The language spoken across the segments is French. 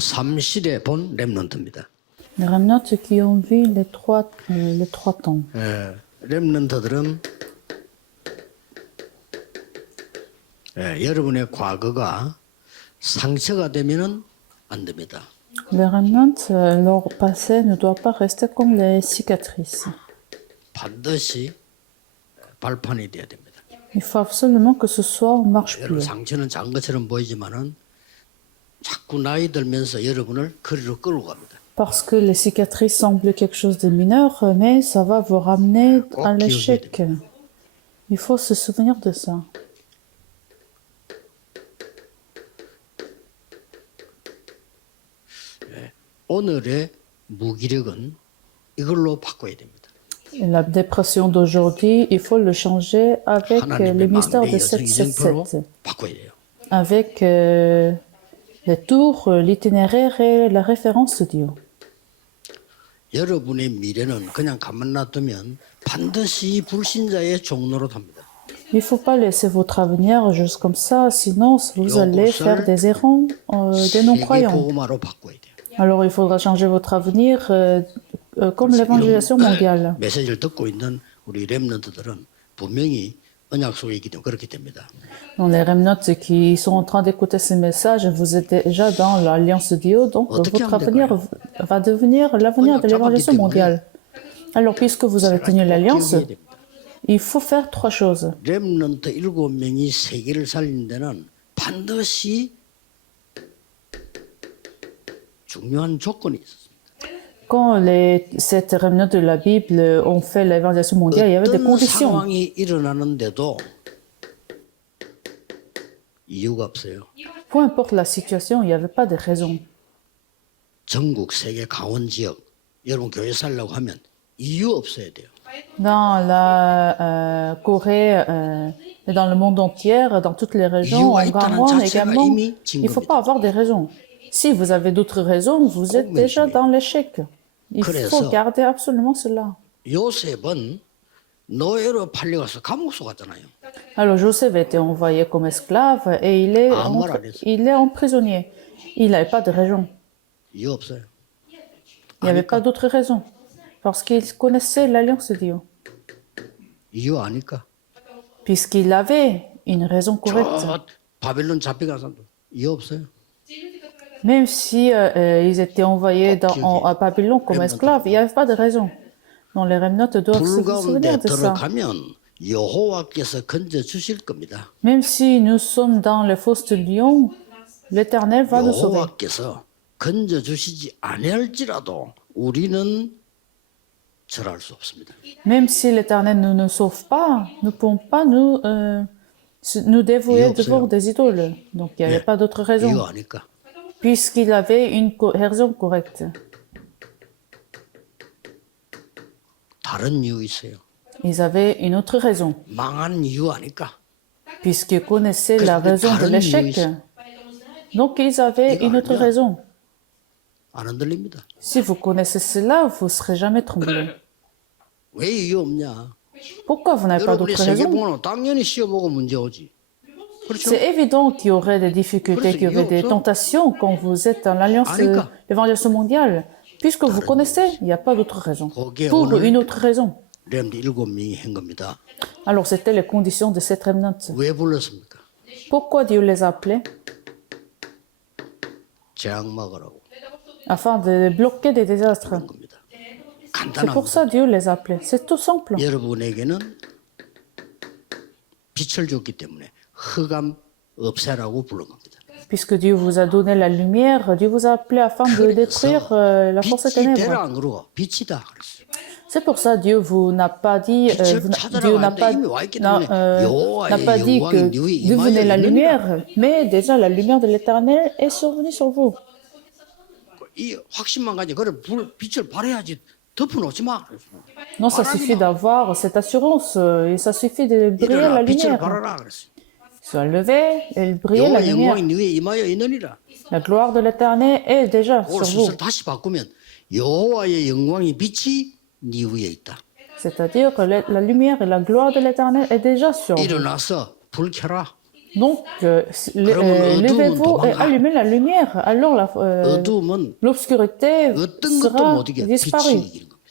삼실에 본 렘넌트입니다. Les remnants qui ont vu les trois temps. 렘넌트들은 여러분의 과거가 상처가 되면은 안 됩니다. Les remnants, leur passé ne doit pas rester comme les cicatrices. 반드시 발판이 돼야 됩니다. Il faut absolument que ce soit en marche 여러분 pied. 상처는 작은 것처럼 보이지만은 자꾸 나이 들면서 여러분을 거리로 끌고 갑니다. Parce que les cicatrices semblent quelque chose de mineur, mais ça va vous ramener à l'échec. Il faut se souvenir de ça. 오늘의 무기력은 이걸로 바꿔야 됩니다. Et la dépression d'aujourd'hui, il faut le changer avec le mystère de 777, 바꿔야 돼요. avec les tours, l'itinéraire et la référence de Dieu. 여러분의 미래는 그냥 가만 놔두면 반드시 불신자의 종로로 답니다. Il ne faut pas laisser votre avenir juste comme ça, sinon vous allez faire des errants des non-croyants. 세계복음화로 바꿔야 돼요. Alors il faudra changer votre avenir comme l'évangélisation mondiale. 메시지를 듣고 있는 우리 렘넌트들은 분명히 언약 속에 있기 때문에 그렇게 됩니다. Dans les remnants qui sont en train d'écouter ces messages, vous êtes déjà dans l'alliance de Dieu, donc votre avenir va devenir l'avenir de l'évangélisation mondiale. Alors puisque vous avez tenu l'alliance, il faut faire trois choses. 렘넌트 7명이 세계를 살리는 데는 반드시 중요한 조건이 있었습니다. Quand les 7 remnants de la Bible ont fait l'évangélisation mondiale, il y avait des 어떤 conditions. 상황이 일어나는데도 이유가 없어요. Peu importe la situation, il n'y avait pas de raison. 전국 세계 강원 지역 여러분 교회 살려고 하면 이유 없어야 돼요. Dans la Corée et dans le monde entier, dans toutes les régions, en Gangwon également, il ne faut pas avoir des raisons. Si vous avez d'autres raisons, vous êtes déjà dans l'échec. Il faut garder absolument cela. 요셉은 노예로 팔려가서 감옥소 갔잖아요. Alors Joseph a été envoyé comme esclave et il est emprisonné. Il n'avait pas de raison. 이유 없어요. Il n'y avait pas d'autre raison. Parce qu'il connaissait l'alliance de Dieu. 이유 아니까. Puisqu'il avait une raison correcte. 저 바벨론 잡혀간 사람도 이유 없어요. Même si ils étaient envoyés à Babylone comme esclaves, il n'y avait pas de raison. Donc les remnants doivent se souvenir de ça. 들어가면 여호와께서 건져 주실 겁니다. Même si nous sommes dans les fosses de lion, l'Éternel va nous sauver. 여호와께서 건져 주시지 아니할지라도 우리는 절할 수 없습니다. Même si l'Éternel ne nous sauve pas, nous ne pouvons pas nous dévouer devant des idoles. Donc il n'y avait pas d'autre raison. 이유 아니까. Puisqu'il avait une raison correcte. 다른 이유 있어요. Ils avaient une autre raison. 망한 이유 아니까. Puisqu'ils connaissaient la raison de l'échec. Donc ils avaient une autre raison. 안 흔들립니다. Si vous connaissez cela, vous ne serez jamais tremblé. 왜 이유 없냐? Pourquoi vous n'avez pas 여러분이 d'autre raison? 세계복음은 당연히 시험보고 문제 오지. 그렇죠? C'est évident qu'il y aurait des difficultés, qu'il y aurait des tentations quand vous êtes dans l'alliance de l'évangélisation mondiale. Puisque vous connaissez, il n'y a pas d'autre raison. Pour une autre raison. 렘넌트 7명이 한 겁니다. Alors c'était les conditions de cette remnant. 왜 불렀습니까? Pourquoi Dieu les a appelés? 재앙 막으라고 Afin de bloquer des désastres. 그런 겁니다. C'est pour 간단합니다. ça que Dieu les a appelés. C'est tout simple. 여러분에게는 빛을 줬기 때문에 흑암 없애라고 부른 겁니다. Puisque Dieu vous a donné la lumière, Dieu vous a appelé afin de détruire la force des 빛이 되라 ténèbres. 안 그러고 빛이다 그랬어요. C'est pour ça que Dieu vous n'a pas dit, Dieu n'a pas dit que devenez la lumière, mais déjà la lumière de l'Éternel est survenue sur vous. 이 확신만 가지고 그래 빛을 발해야지 덮어놓지 마. Non, ça suffit d'avoir cette assurance et ça suffit de briller la 일어나 빛을 lumière. 발하라 그랬어요. Soit levé et briller la 여호와 lumière. 영광이 네 위에 임하여 있느니라. La gloire de l'Éternel est déjà 오늘 sur vous. 순서를 다시 바꾸면 여호와의 영광이 빛이 네 위에 있다. C'est-à-dire que la lumière et la gloire de l'Éternel est déjà sur vous. 일어나서 불 켜라. Donc, 그러면 levez-vous et 도망가. allumez la lumière. Alors, 어두움은 l'obscurité 어떤 것도 sera 못 이겨. 빛이 disparue. 이기는 겁니다.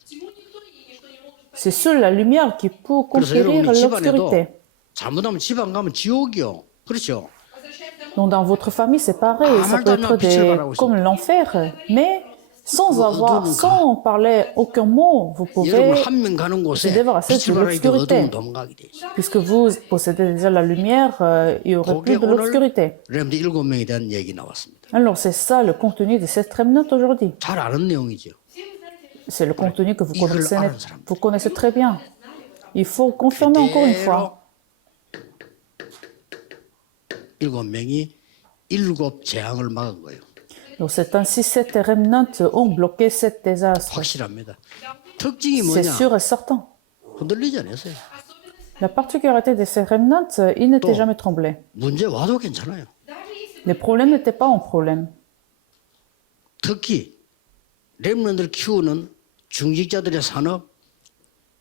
C'est seule la lumière qui peut 그래서 conquérir 여러분이 집안에도 l'obscurité. 잘못하면 집 안 가면 지옥이요. 그렇죠? Donc, dans votre famille, c'est pareil. Ça peut être comme l'enfer. Mais sans parler aucun mot, vous pouvez 여러분 한 명 가는 곳에 se débarrasser 빛을 de 발하게 l'obscurité. 어두움은 도망가게 돼 있어요. Puisque vous possédez déjà la lumière, il n'y aurait 그게 plus de l'obscurité. 오늘 렘드 7명에 대한 얘기 나왔습니다. Alors, c'est ça le contenu de cette remnant aujourd'hui. 잘 아는 내용이죠. C'est le contenu que 이걸 아는 사람. vous connaissez très bien. Il faut confirmer encore une fois. 7명이 7 재앙을 막은 거예요. Donc, c'est ainsi cette remnant ont bloqué cet désastre. 확실합니다. 특징이 C'est 뭐냐? sûr et certain. 흔들리지 않았어요. La particularité de ces remnants, ils n'étaient 또. jamais tremblés. 문제 와도 괜찮아요. Les problèmes n'étaient pas un problème. 특히 렘넌트를 키우는 중직자들의 산업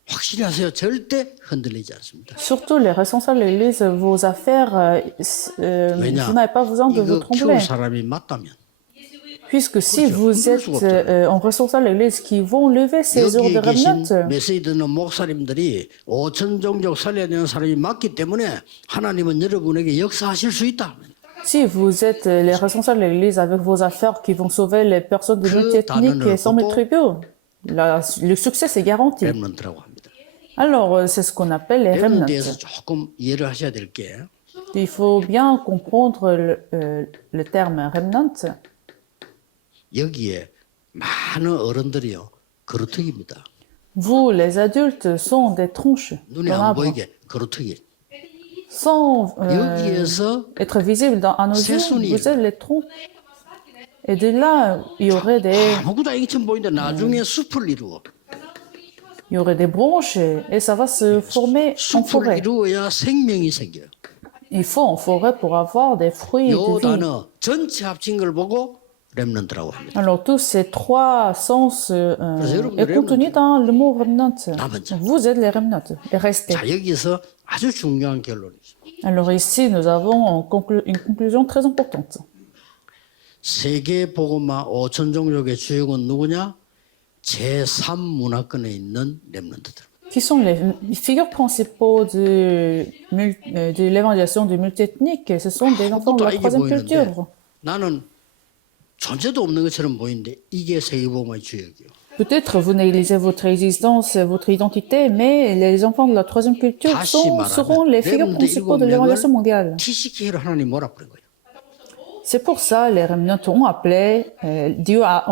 확실히 하세요. 절대 흔들리지 않습니다. Surtout les responsables de l'Église, vos affaires, 왜냐? vous n'avez pas besoin de vous 이거 trembler. 키울 사람이 맞다면 Puisque si vous êtes en responsable de l'Église qui vont lever ces heures de 여기에 계신 remnant, 메시지 듣는 목사님들이 5천 종족 살려야 되는 사람이 맞기 때문에 하나님은 여러분에게 역사하실 수 있다. si vous êtes les responsables de l'Église avec vos affaires qui vont sauver les personnes de multi-ethniques et sans tribus, le succès c'est garanti. 렘넌트라고 합니다. Alors, c'est ce qu'on appelle les remnants. 렘넌트에서 조금 이해를 하셔야 될 게 Il faut bien comprendre le terme remnant. 여기에 많은 어른들이요 거루터기입니다. Vous, les adultes, sont des tronches 눈에 d'un 안 arbre. 보이게 거루터기. Sans 여기에서 être visible à nos yeux, vous êtes les troncs. Et de là, il y aurait 아무것도 아니처럼 보이는데 나중에 숲을 이루어. des branches et ça va se former en 숲을 forêt. 이루어야 생명이 생겨요. Il faut en forêt pour avoir des fruits 요 de vie. 단어 전체 합친 걸 보고 렘넌트라고 합니다. Alors, tous ces trois sens 여러분들 est contenu dans le mot remnant. 남은 자. Vous êtes les remnants, les restés. 자 여기서 아주 중요한 결론이 있습니다. Alors ici, nous avons une conclusion très importante. 세계 복음화 5천 종족의 주역은 누구냐? 제3문화권에 있는 렘넌트들. Qui sont les figures principaux de l'évangélisation du multiethnique? Ce sont des enfants de la troisième culture. 나는 존재도 없는 것처럼 보이는데 이게 세계복음화의 주역이요. Peut-être vous négligez votre existence, votre identité, mais les enfants de la troisième culture seront les figures principaux de l'évangélisation mondiale. TCK로 하나님 몰아버린 거예요. C'est pour ça les remnants ont appelé, Dieu a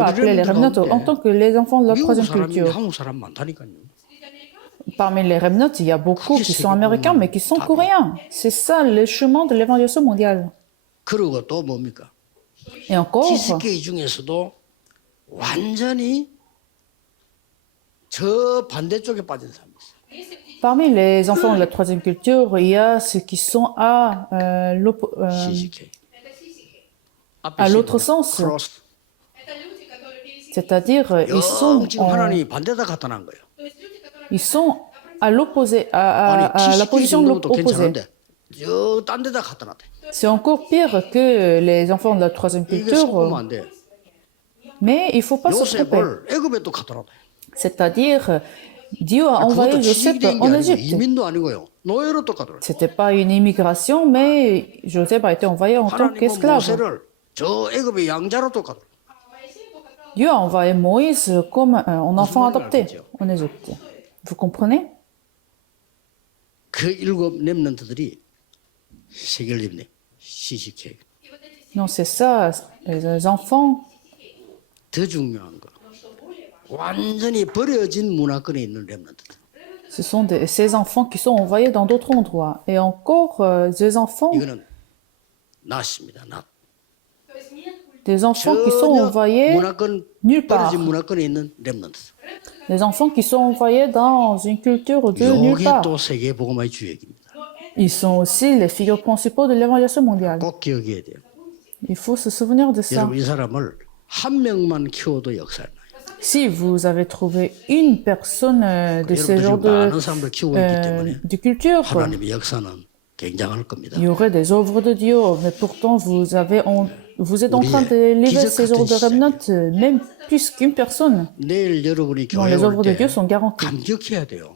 appelé les remnants en tant que les enfants de la 미국 troisième 사람이 culture. 한국 사람 많다니까요. Parmi les remnants, il y a beaucoup qui sont américains, mais qui sont coréens. C'est ça le chemin de l'évangélisation mondiale. 그리고 또 뭡니까? Et encore, TCK 중에서도 완전히 저 반대쪽에 빠진 사람이 있어요. parmi les enfants de la troisième culture, il y a ceux qui sont CCK. à l'autre sens. 크로스. C'est-à-dire, 지금 하나님이 반대다 갖다 난 거예요. ils sont à l'opposé, à la TCK position de 정도도 l'opposé. 괜찮은데 저딴 데다 갖다 놨대. C'est encore pire que les enfants de la troisième 이게 culture, 속으면 안 돼. mais il ne faut pas se tromper. 요셉을 애굽에 또 갖다 놨대. C'est-à-dire, Dieu a envoyé 그것도 Joseph 지식된 게 en 아니고 Égypte. 이민도 아니고요. 노예로 또 갖다 놨대. C'était pas une immigration, mais Joseph a été envoyé en tant 하나님은 qu'esclave. 모세를 저 애굽의 양자로 또 갖다 놨대. Dieu a envoyé Moïse comme un enfant adopté en Égypte. Vous comprenez? 그 7 렘넌트들이 세계를 CCK. Non, c'est ça, les enfants. 더 중요한 거. 완전히 버려진 문화권에 있는 렘넌트들. Ce sont ces enfants qui sont envoyés dans d'autres endroits. Et encore, des enfants 이거는 낫입니다. 낫. qui sont envoyés 문화권 nulle part. 버려진 문화권에 있는 렘넌트. Les enfants qui sont envoyés dans une culture de nulle 이게 part. 또 세계 복음화의 주역입니다. Ils sont aussi les figures principaux de l'évangélisation mondiale. 꼭 기억해야 돼요. Il faut se souvenir de ça. 여러분 이 사람을 한 명만 키워도 역사를 나요. Si vous avez trouvé une personne de ce 여러분들 genre 지금 많은 사람들 키우고 있기 때문에 de culture, 하나님의 역사는 굉장할 겁니다. Il y aurait des œuvres de Dieu, mais pourtant vous êtes en train d'élever ces œuvres de remnant, même plus qu'une personne. 내일 여러분이 dont 교회 les œuvres de 올 Dieu 때 sont garanties. 감격해야 돼요.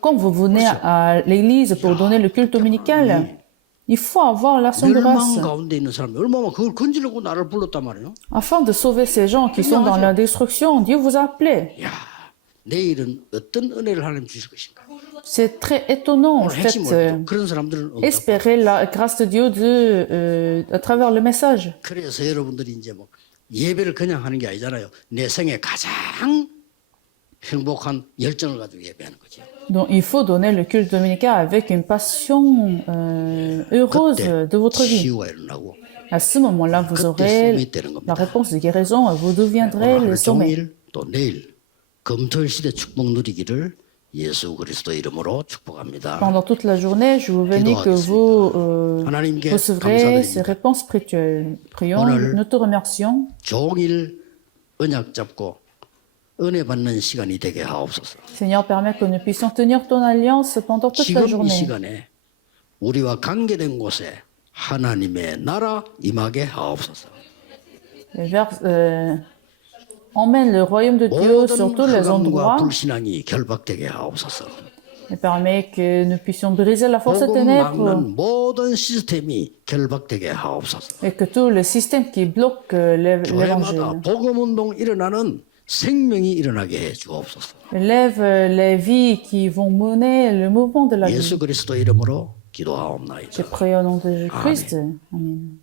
Quand vous venez à l'église pour donner le culte dominical, il faut avoir l'action de grâce 멸망 가운데 있는 사람이 얼마나 그걸 건지려고 나를 불렀단 말이에요. afin de sauver ces gens qui sont dans la destruction. Dieu vous a appelé. 야, 내일은 어떤 은혜를 하나님 주실 것인가? C'est très étonnant, en 오늘 핵심 fait, 뭐예요? 그런 사람들은 없다. espérer la grâce de Dieu à travers le message. 그래서 여러분들이 이제 뭐 예배를 그냥 하는 게 아니잖아요. 내 생에 가장 행복한 열정을 가지고 예배하는 거죠. Donc, il faut donner le culte dominical avec une passion heureuse 그때 de votre vie. 치유가 일어나고 À ce moment-là, vous aurez la réponse de guérison et vous deviendrez 오늘 le 하루 sommet. 종일 또 내일 금토일 시대 축복 누리기를 예수 그리스도 이름으로 축복합니다. Pendant toute la journée, je vous bénis que vous 하나님께 recevrez ces 감사드립니다. réponses spirituelles. Prions, 오늘 nous te remercions. 종일 언약 잡고 은혜 받는 시간이 되게 하옵소서. Seigneur, permets que nous puissions tenir ton alliance pendant toute la 지금 이 journée. 시간에 우리와 관계된 곳에 하나님의 나라 임하게 하옵소서. Emmène le royaume de Dieu sur 모든 tous les 흑암과 endroits 불신앙이 결박되게 하옵소서. et permet que nous puissions briser la force des 복음 ténèbres 막는 모든 시스템이 결박되게 하옵소서. et que tout le système qui bloque l'évangile 교회마다 복음 운동 일어나는 생명이 일어나게 해 주옵소서. lève les vies qui vont mener le mouvement de la vie. 예수 그리스도 이름으로 기도하옵나이다. Je prie au nom de Jésus-Christ. Amen.